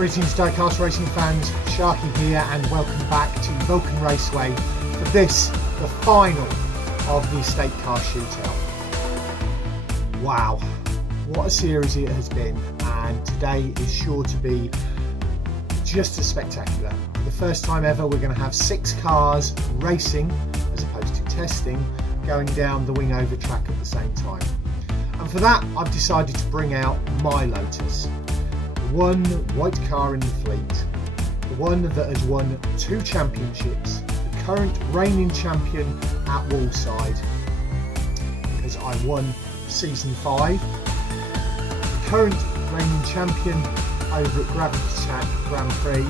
Greetings Diecast Racing fans, Sharky here and welcome back to Vulcan Raceway for this, the final of the estate car shootout. Wow, what a series it has been, and today is sure to be just as spectacular. For the first time ever we're going to have 6 cars racing as opposed to testing, going down the wing over track at the same time. And for that I've decided to bring out my Lotus. One white car in the fleet, the one that has won 2 championships, the current reigning champion at Wallside, because I won season 5, the current reigning champion over at Gravity Track Grand Prix,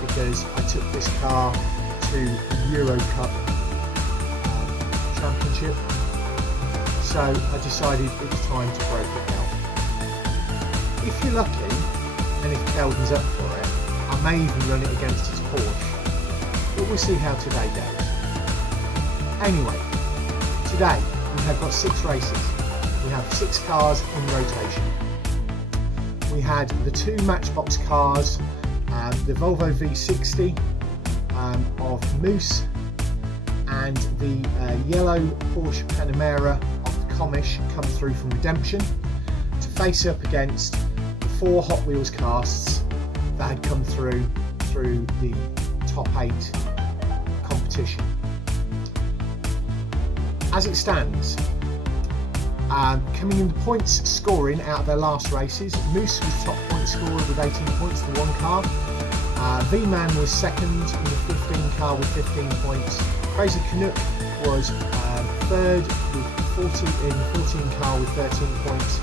because I took this car to the Euro Cup championship, so I decided it was time to break it out. If you're lucky, and if Keldon's up for it, I may even run it against his Porsche, but we'll see how today goes. Anyway, today we have got 6 races. We have 6 cars in rotation. We had the 2 Matchbox cars, the Volvo V60 of Moose and the yellow Porsche Panamera of the Commish come through from Redemption to face up against 4 Hotwheels casts that had come through the top 8 competition. As it stands, coming in the points scoring out of their last races, Moose was top point scorer with 18 points for 1 car. VMan was second in the 15 car with 15 points. Crazy Canuck was third with 14 car with 13 points.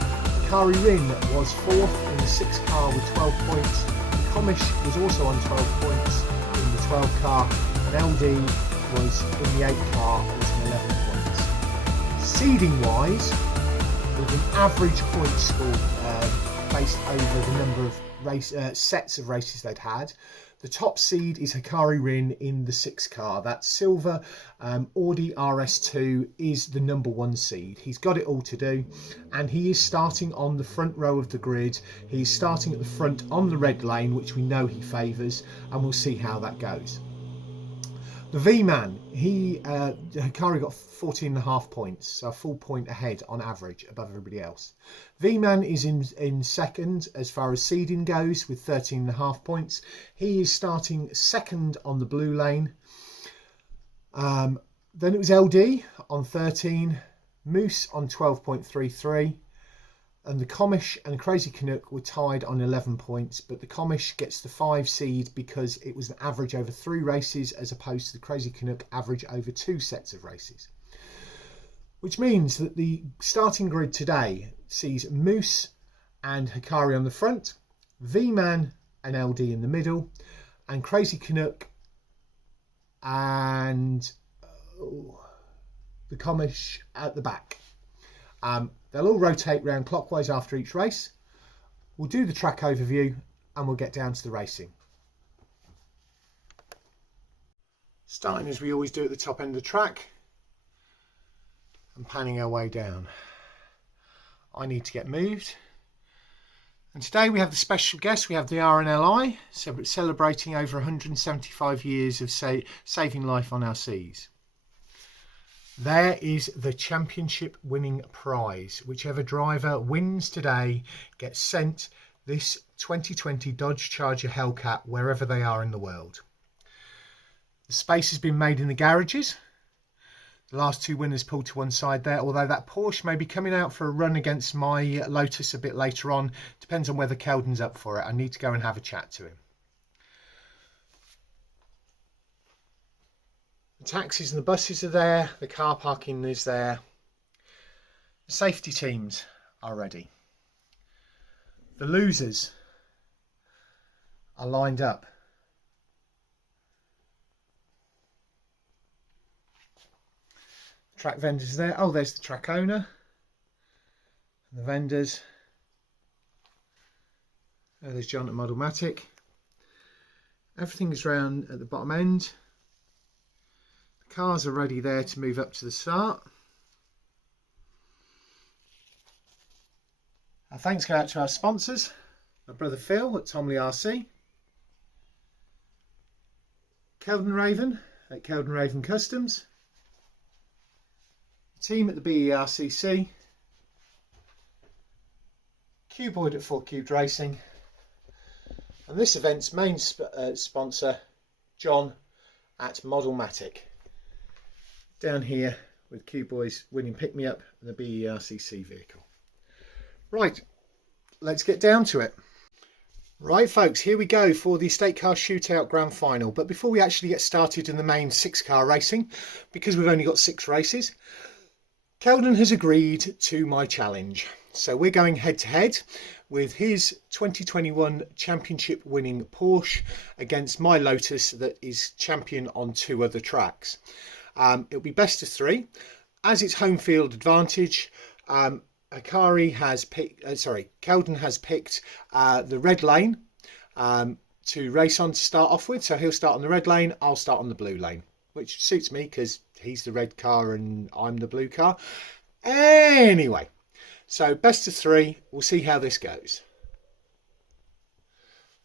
Hakari Rin was 4th in the 6 car with 12 points. Commish was also on 12 points in the 12 car, and LD was in the 8 car with 11 points. Seeding wise, with an average point score based over the number of sets of races they'd had, the top seed is Hakari Rin in the 6 car. That silver Audi RS2 is the number 1 seed. He's got it all to do, and he is starting on the front row of the grid. He's starting at the front on the red lane, which we know he favours, and we'll see how that goes. The V-Man, Hakari got 14.5 points, so a full point ahead on average above everybody else. V-Man is in second as far as seeding goes with 13.5 points. He is starting second on the blue lane. Then it was LD on 13, Moose on 12.33. And the Commish and Crazy Canuck were tied on 11 points, but the Commish gets the 5 seed because it was an average over 3 races as opposed to the Crazy Canuck average over 2 sets of races. Which means that the starting grid today sees Moose and Hakari on the front, V-Man and LD in the middle, and Crazy Canuck and the Commish at the back. They'll all rotate round clockwise after each race. We'll do the track overview and we'll get down to the racing. Starting as we always do at the top end of the track and panning our way down. I need to get moved. And today we have the special guest. We have the RNLI, celebrating over 175 years of saving life on our seas. There is the championship winning prize. Whichever driver wins today gets sent this 2020 Dodge Charger Hellcat wherever they are in the world. The space has been made in the garages. The last 2 winners pulled to one side there, although that Porsche may be coming out for a run against my Lotus a bit later on. Depends on whether Keldon's up for it. I need to go and have a chat to him. The taxis and the buses are there, the car parking is there. The safety teams are ready. The losers are lined up. Track vendors there. Oh, there's the track owner. And the vendors. Oh, there's John at Modelmatic. Everything is round at the bottom end. Cars are ready there to move up to the start. Our thanks go out to our sponsors, my brother Phil at Tomley RC, Kelvin Raven at Kelvin Raven Customs, team at the BERCC, Cuboid at 4 Cubed Racing, and this event's main sponsor, John at Modelmatic. Down here with Cuboys winning Pick Me Up and the BERCC vehicle. Right, let's get down to it. Right folks, here we go for the Estate Car Shootout Grand Final. But before we actually get started in the main 6-car racing, because we've only got 6 races, Keldon has agreed to my challenge. So we're going head to head with his 2021 championship winning Porsche against my Lotus that is champion on 2 other tracks. It'll be best of 3. As it's home field advantage, Keldon has picked the red lane to race on to start off with. So he'll start on the red lane, I'll start on the blue lane, which suits me because he's the red car and I'm the blue car. Anyway, so best of 3, we'll see how this goes.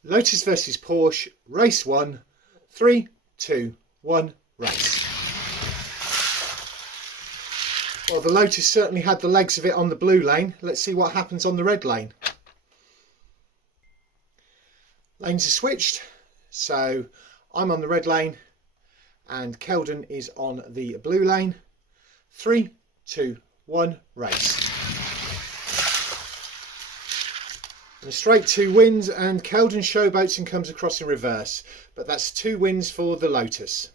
Lotus versus Porsche, race 1, 3, 2, 1, race. Well, the Lotus certainly had the legs of it on the blue lane. Let's see what happens on the red lane. Lanes are switched, so I'm on the red lane and Keldon is on the blue lane. 3, 2, 1, race. And a straight 2 wins, and Keldon showboats and comes across in reverse, but that's 2 wins for the Lotus.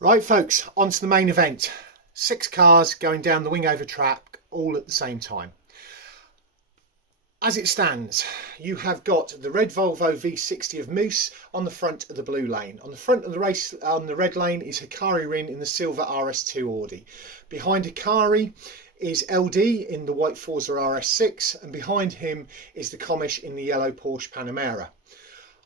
Right folks, on to the main event. 6 cars going down the wing over track all at the same time. As it stands, you have got the red Volvo V60 of Moose on the front of the blue lane. On the front of the race, on the red lane, is Hakari Rin in the silver RS2 Audi. Behind Hakari is LD in the white Forza RS6, and behind him is the Commish in the yellow Porsche Panamera.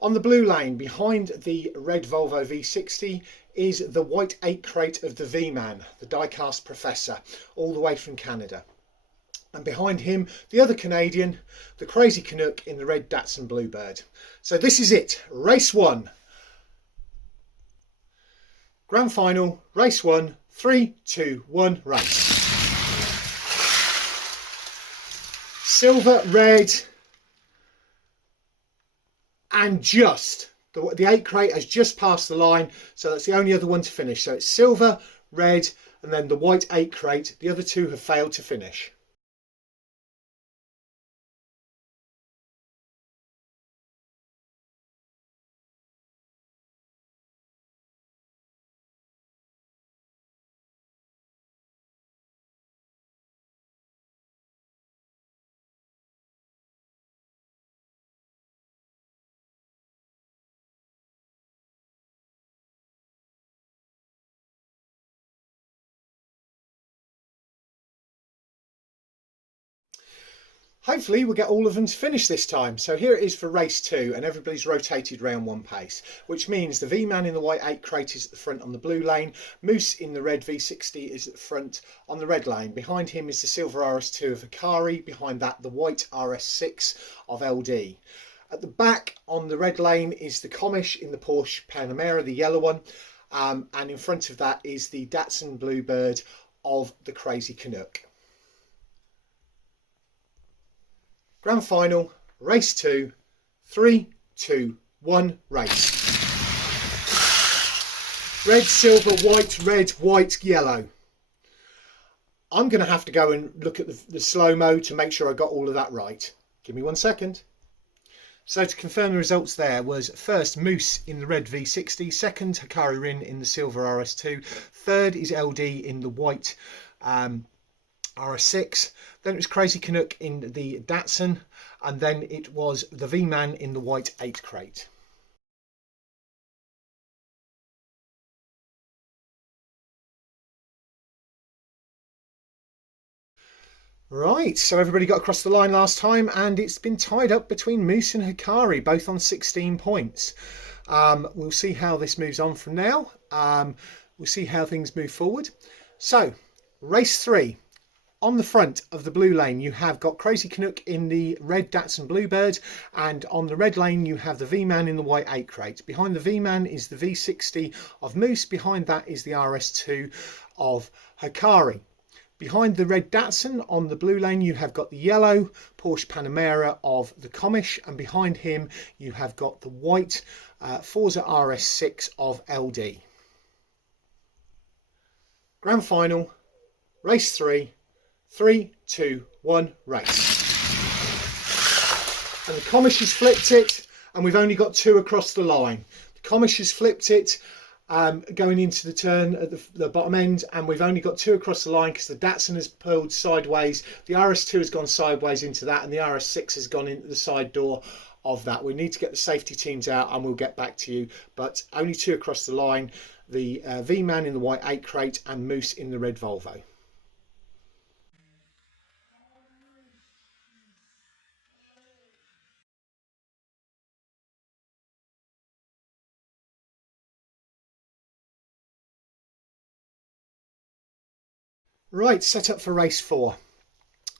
On the blue lane, behind the red Volvo V60, is the white 8 crate of the VMan, the Diecast Professor, all the way from Canada. And behind him, the other Canadian, the Crazy Canuck in the red Datsun Bluebird. So this is it, race 1. Grand final, race 1, 3, 2, 1, race. Silver, red, and just the 8 crate has just passed the line, so that's the only other one to finish. So it's silver, red, and then the white 8 crate. The other 2 have failed to finish. Hopefully we'll get all of them to finish this time. So here it is for race 2, and everybody's rotated round one pace, which means the V-Man in the white 8 crate is at the front on the blue lane, Moose in the red V60 is at the front on the red lane. Behind him is the silver RS2 of Hakari, behind that the white RS6 of LD. At the back on the red lane is the Commish in the Porsche Panamera, the yellow one, and in front of that is the Datsun Bluebird of the Crazy Canuck. Grand final, race 2, 3, 2, 1, race. Red, silver, white, red, white, yellow. I'm going to have to go and look at the slow-mo to make sure I got all of that right. Give me 1 second. So to confirm the results, there was first Moose in the red V60, second Hakari Rin in the silver RS2, third is LD in the white RS6, then it was Crazy Canuck in the Datsun, and then it was the V-Man in the white 8 crate. Right, so everybody got across the line last time, and it's been tied up between Moose and Hakari, both on 16 points. We'll see how this moves on from now. We'll see how things move forward. So, race 3. On the front of the blue lane, you have got Crazy Canuck in the red Datsun Bluebird, and on the red lane, you have the VMan in the white 8 crate. Behind the VMan is the V60 of Moose. Behind that is the RS2 of Hakari. Behind the red Datsun on the blue lane, you have got the yellow Porsche Panamera of the Commish, and behind him you have got the white Forza RS6 of LD. Grand final, race 3, 3, 2, 1, race. And the Commish has flipped it, and we've only got 2 across the line. The Commish has flipped it, going into the turn at the bottom end, and we've only got 2 across the line because the Datsun has pulled sideways, the RS2 has gone sideways into that, and the RS6 has gone into the side door of that. We need to get the safety teams out and we'll get back to you, but only 2 across the line, the V-Man in the white 8 crate and Moose in the red Volvo. Right, set up for race 4.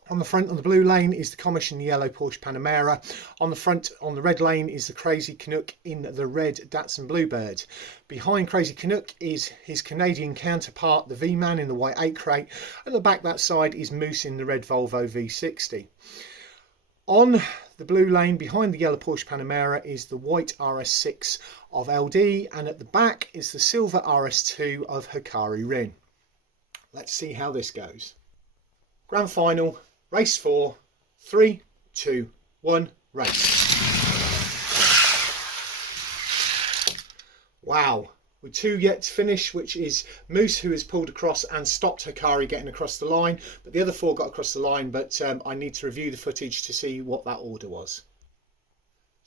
On the front on the blue lane is the Commish in the yellow Porsche Panamera. On the front on the red lane is the Crazy Canuck in the red Datsun Bluebird. Behind Crazy Canuck is his Canadian counterpart, the V-Man in the white 8 crate. At the back that side is Moose in the red Volvo V60. On the blue lane behind the yellow Porsche Panamera is the white RS6 of LD, and at the back is the silver RS2 of Hakari Rin. Let's see how this goes. Grand final, race 4, 3, 2, 1, race. Wow, with 2 yet to finish, which is Moose, who has pulled across and stopped Hakari getting across the line, but the other 4 got across the line, but I need to review the footage to see what that order was.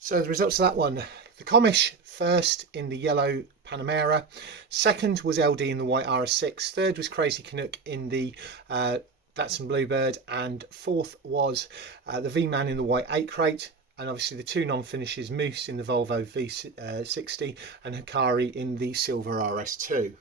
So the results of that one: the Commish first in the yellow Panamera, second was LD in the white RS6, third was Crazy Canuck in the Datsun Bluebird, and fourth was the V-Man in the white 8 crate, and obviously the 2 non-finishes, Moose in the Volvo V60 and Hakari in the silver RS2.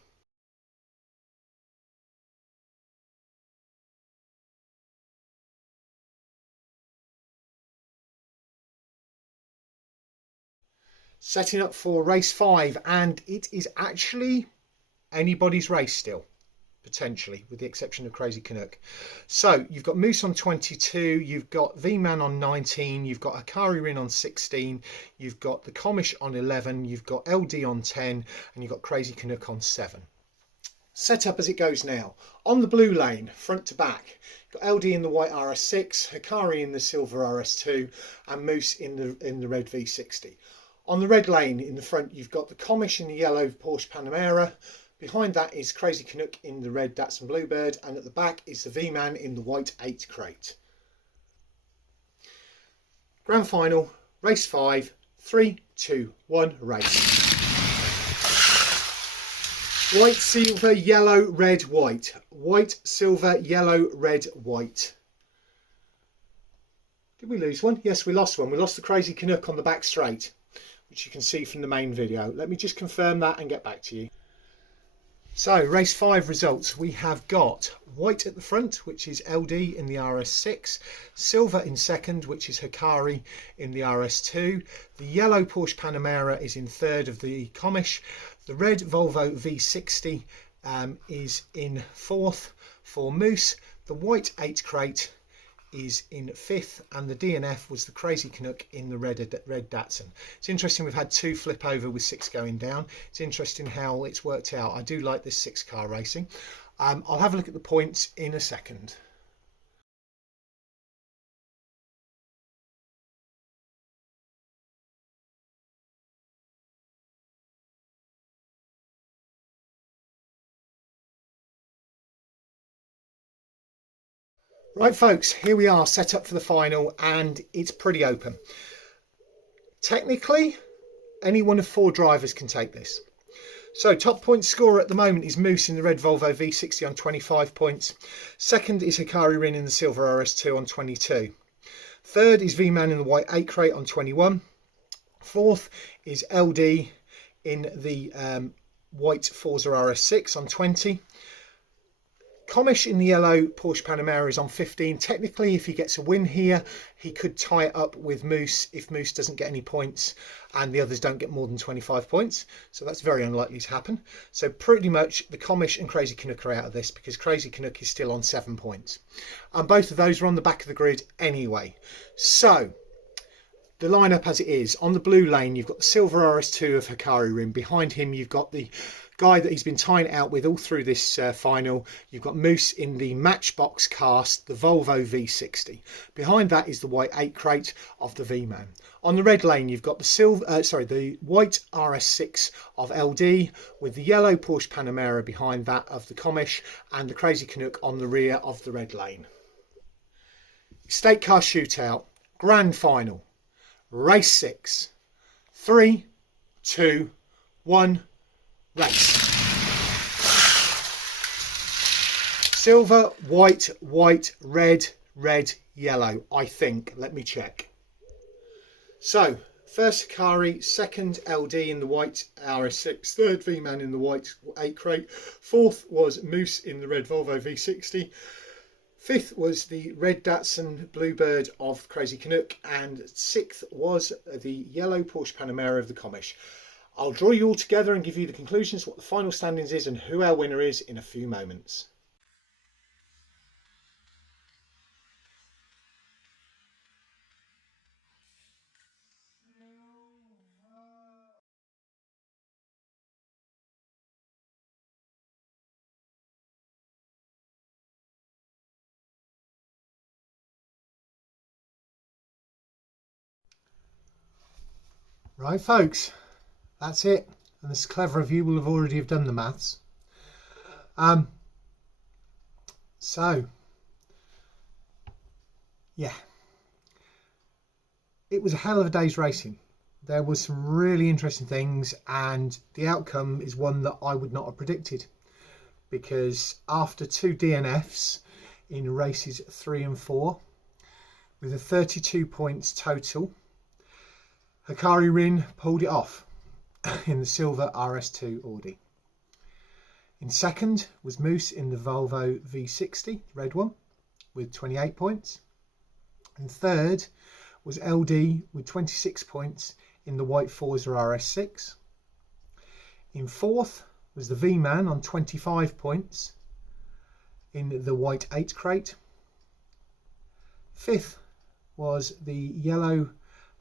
Setting up for race 5, and it is actually anybody's race still, potentially, with the exception of Crazy Canuck. So you've got Moose on 22, you've got V-Man on 19, you've got Hakari Rin on 16, you've got the Commish on 11, you've got LD on 10, and you've got Crazy Canuck on 7. Set up as it goes now. On the blue lane, front to back, you've got LD in the white RS6, Hakari in the silver RS2, and Moose in the red V60. On the red lane in the front, you've got the Commish in the yellow Porsche Panamera. Behind that is Crazy Canuck in the red Datsun Bluebird, and at the back is the V-Man in the white 8 crate. Grand final, race 5, 3, 2, 1, race. White, silver, yellow, red, white. White, silver, yellow, red, white. Did we lose one? Yes, we lost one. We lost the Crazy Canuck on the back straight, which you can see from the main video. Let me just confirm that and get back to you. So race 5 results: we have got white at the front, which is LD in the RS6, silver in second, which is Hakari in the RS2, the yellow Porsche Panamera is in third of the Commish, the red Volvo V60 is in fourth for Moose, the white 8 crate is in 5th, and the DNF was the Crazy Canuck in the red Datsun. It's interesting we've had 2 flip over with 6 going down. It's interesting how it's worked out. I do like this 6-car racing. I'll have a look at the points in a second. Right folks, here we are set up for the final, and it's pretty open. Technically, any one of 4 drivers can take this. So top point scorer at the moment is Moose in the red Volvo V60 on 25 points. Second is Hakari Rin in the silver RS2 on 22. Third is VMan in the white 8 crate on 21. Fourth is LD in the white Forza RS6 on 20. Commish in the yellow Porsche Panamera is on 15. Technically, if he gets a win here, he could tie it up with Moose if Moose doesn't get any points and the others don't get more than 25 points. So that's very unlikely to happen. So pretty much the Commish and Crazy Canuck are out of this because Crazy Canuck is still on 7 points. And both of those are on the back of the grid anyway. So the lineup as it is, on the blue lane, you've got the silver RS2 of Hakari Rin. Behind him, you've got the guy that he's been tying it out with all through this final. You've got Moose in the Matchbox cast, the Volvo V60. Behind that is the white 8 crate of the VMan. On the red lane, you've got the white RS6 of LD with the yellow Porsche Panamera behind that of the Commish and the Crazy Canuck on the rear of the red lane. Estate car shootout, grand final, race 6, 3, 2, 1. Race. Silver, white, white, red, red, yellow, I think. Let me check. So, first Hakari, second LD in the white RS6, third VMan in the white 8 crate, fourth was Moose in the red Volvo V60, fifth was the red Datsun Bluebird of Crazy Canuck, and sixth was the yellow Porsche Panamera of the Commish. I'll draw you all together and give you the conclusions, what the final standings is and who our winner is in a few moments. Right folks, that's it. And this clever of you will have already done the maths. So, yeah. It was a hell of a day's racing. There was some really interesting things and the outcome is one that I would not have predicted. Because after 2 DNFs in races 3 and 4, with a 32 points total, Hakari Rin pulled it off in the silver RS2 Audi. In second was Moose in the Volvo V60, red one, with 28 points. And third was LD with 26 points in the white Forza RS6. In fourth was the VMan on 25 points in the white 8 crate. Fifth was the yellow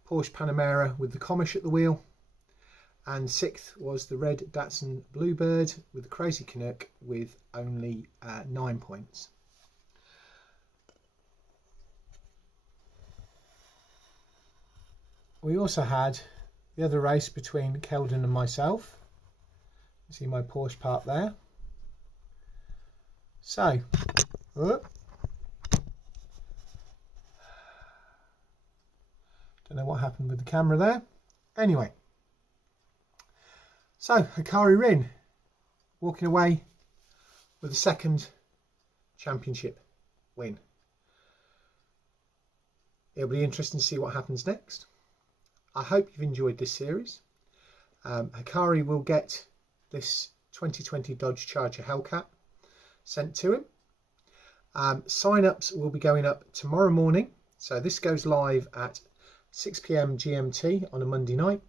Porsche Panamera with the Commish at the wheel. And sixth was the red Datsun Bluebird with the Crazy Canuck with only 9 points. We also had the other race between Keldon and myself. You see my Porsche parked there. So, don't know what happened with the camera there. Anyway. So, Hakari Rin walking away with a second championship win. It'll be interesting to see what happens next. I hope you've enjoyed this series. Hakari will get this 2020 Dodge Charger Hellcat sent to him. Sign-ups will be going up tomorrow morning. So this goes live at 6 PM GMT on a Monday night.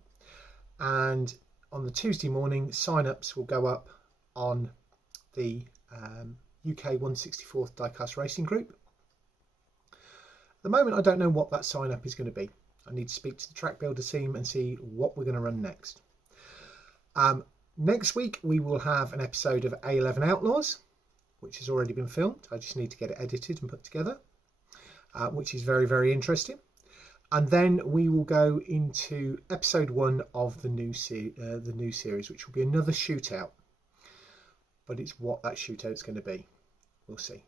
And on the Tuesday morning, sign-ups will go up on the UK 164th Diecast Racing group. At the moment, I don't know what that sign-up is going to be. I need to speak to the track builder team and see what we're going to run next. Next week, we will have an episode of A11 Outlaws, which has already been filmed. I just need to get it edited and put together, which is very, very interesting. And then we will go into episode 1 of the new series, which will be another shootout. But it's what that shootout is going to be. We'll see.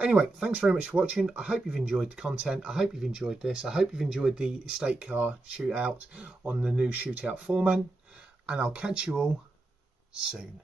Anyway, thanks very much for watching. I hope you've enjoyed the content. I hope you've enjoyed this. I hope you've enjoyed the estate car shootout on the new shootout format. And I'll catch you all soon.